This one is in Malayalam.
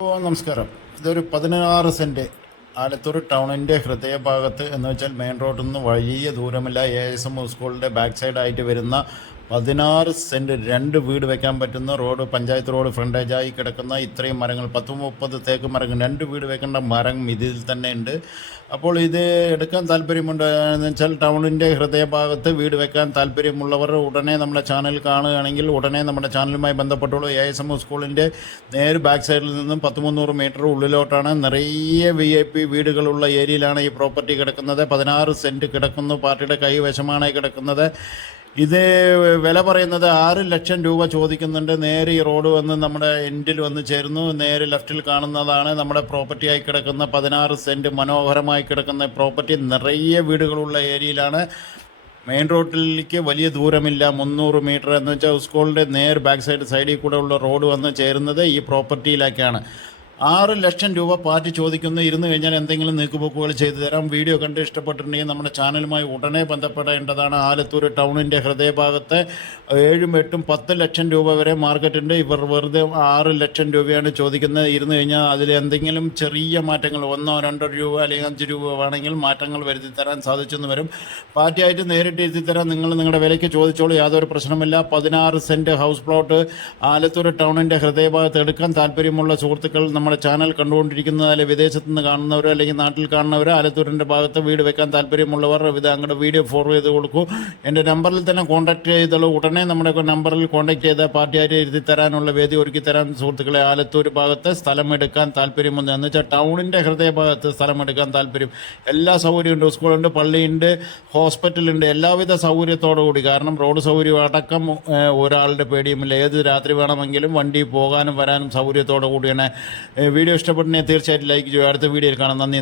നമസ്കാരം. ഇതൊരു 16 സെൻറ്റ് ആലത്തൂർ ടൗണിൻ്റെ ഹൃദയഭാഗത്ത് എന്ന് വെച്ചാൽ മെയിൻ റോഡിൽ നിന്ന് വലിയ ദൂരമില്ല. ASM സ്കൂളിൻ്റെ ബാക്ക് സൈഡായിട്ട് വരുന്ന 16 സെൻറ്റ് 2 വീട് വെക്കാൻ പറ്റുന്ന റോഡ്, പഞ്ചായത്ത് റോഡ് ഫ്രണ്ടേജായി കിടക്കുന്ന ഇത്രയും മരങ്ങൾ, 10-30 തേക്ക് മരങ്ങൾ, 2 വീട് വെക്കേണ്ട മരം ഇതിൽ തന്നെ ഉണ്ട്. അപ്പോൾ ഇത് എടുക്കാൻ താല്പര്യമുണ്ട് എന്ന് വെച്ചാൽ ടൗണിൻ്റെ ഹൃദയഭാഗത്ത് വീട് വെക്കാൻ താല്പര്യമുള്ളവർ ഉടനെ നമ്മുടെ ചാനൽ കാണുകയാണെങ്കിൽ ഉടനെ നമ്മുടെ ചാനലുമായി ബന്ധപ്പെട്ടുള്ളൂ. ASM സ്കൂളിൻ്റെ നേരെ ബാക്ക് സൈഡിൽ നിന്നും 100-300 മീറ്റർ ഉള്ളിലോട്ടാണ്. നിറയെ VIP വീടുകളുള്ള ഏരിയയിലാണ് ഈ പ്രോപ്പർട്ടി കിടക്കുന്നത്. 16 സെൻറ്റ് കിടക്കുന്നു. പാർട്ടിയുടെ കൈവശമാണ് കിടക്കുന്നത്. ഇത് വില പറയുന്നത് 6 ലക്ഷം രൂപ ചോദിക്കുന്നുണ്ട്. നേരെ ഈ റോഡ് വന്ന് നമ്മുടെ എൻഡിൽ വന്ന് ചേരുന്നു. നേരെ ലെഫ്റ്റിൽ കാണുന്നതാണ് നമ്മുടെ പ്രോപ്പർട്ടിയായി കിടക്കുന്ന 16 സെൻറ്റ് മനോഹരമായി കിടക്കുന്ന പ്രോപ്പർട്ടി. നിറയെ വീടുകളുള്ള ഏരിയയിലാണ്. മെയിൻ റോഡിലേക്ക് വലിയ ദൂരമില്ല, 300 മീറ്റർ എന്ന് വെച്ചാൽ സ്കൂളിൻ്റെ നേർ ബാക്ക് സൈഡിൽ കൂടെ ഉള്ള റോഡ് വന്ന് ചേരുന്നത് ഈ പ്രോപ്പർട്ടിയിലേക്കാണ്. 6 ലക്ഷം രൂപ പാർട്ടി ചോദിക്കുന്നു. ഇരുന്ന് കഴിഞ്ഞാൽ എന്തെങ്കിലും നീക്കുപോക്കുകൾ ചെയ്തു തരാം. വീഡിയോ കണ്ട് ഇഷ്ടപ്പെട്ടിട്ടുണ്ടെങ്കിൽ നമ്മുടെ ചാനലുമായി ഉടനെ ബന്ധപ്പെടേണ്ടതാണ്. ആലത്തൂർ ടൗണിൻ്റെ ഹൃദയഭാഗത്ത് 7-8-10 ലക്ഷം രൂപ വരെ മാർക്കറ്റുണ്ട്. ഇവർ വെറുതെ 6 ലക്ഷം രൂപയാണ് ചോദിക്കുന്നത്. ഇരുന്ന് കഴിഞ്ഞാൽ അതിൽ എന്തെങ്കിലും ചെറിയ മാറ്റങ്ങൾ, 1-2 രൂപ അല്ലെങ്കിൽ 5 രൂപ വേണമെങ്കിൽ മാറ്റങ്ങൾ വരുത്തി തരാൻ സാധിച്ചെന്ന് വരും. പാർട്ടിയായിട്ട് നേരിട്ട് എത്തിത്തരാൻ നിങ്ങൾ നിങ്ങളുടെ വിലയ്ക്ക് ചോദിച്ചോളൂ, യാതൊരു പ്രശ്നമില്ല. 16 സെൻറ്റ് ഹൗസ് പ്ലോട്ട് ആലത്തൂർ ടൗണിൻ്റെ ഹൃദയഭാഗത്ത് എടുക്കാൻ താല്പര്യമുള്ള സുഹൃത്തുക്കൾ നമ്മുടെ ചാനൽ കണ്ടുകൊണ്ടിരിക്കുന്നതിൽ വിദേശത്ത് നിന്ന് കാണുന്നവരോ അല്ലെങ്കിൽ നാട്ടിൽ കാണുന്നവരോ ആലത്തൂരിൻ്റെ ഭാഗത്ത് വീട് വെക്കാൻ താല്പര്യമുള്ളവർ ഇത് അങ്ങോട്ട് വീഡിയോ ഫോർവേഡ് ചെയ്ത് കൊടുക്കൂ. എൻ്റെ നമ്പറിൽ തന്നെ കോൺടാക്ട് ചെയ്തോളൂ. ഉടനെ നമ്മുടെ നമ്പറിൽ കോൺടാക്ട് ചെയ്ത പാർട്ടിയായിട്ട് എഴുതി തരാനുള്ള വേദി ഒരുക്കി തരാൻ സുഹൃത്തുക്കളെ. ആലത്തൂർ ഭാഗത്ത് സ്ഥലമെടുക്കാൻ താല്പര്യമുണ്ട് എന്ന് വെച്ചാൽ ടൗണിൻ്റെ ഹൃദയഭാഗത്ത് സ്ഥലമെടുക്കാൻ താല്പര്യം. എല്ലാ സൗകര്യമുണ്ട്. സ്കൂളുണ്ട്, പള്ളിയുണ്ട്, ഹോസ്പിറ്റലുണ്ട്, എല്ലാവിധ സൗകര്യത്തോടു കൂടി. കാരണം റോഡ് സൗകര്യം അടക്കം ഒരാളുടെ പേടിയുമില്ല. ഏത് രാത്രി വേണമെങ്കിലും വണ്ടി പോകാനും വരാനും സൗകര്യത്തോടു കൂടിയാണ്. വീഡിയോ ഇഷ്ടപ്പെട്ടുണ്ടെങ്കിൽ തീർച്ചയായിട്ടും ലൈക്ക് ചെയ്യുക. അടുത്ത വീഡിയോയിൽ കാണാം. നന്ദി.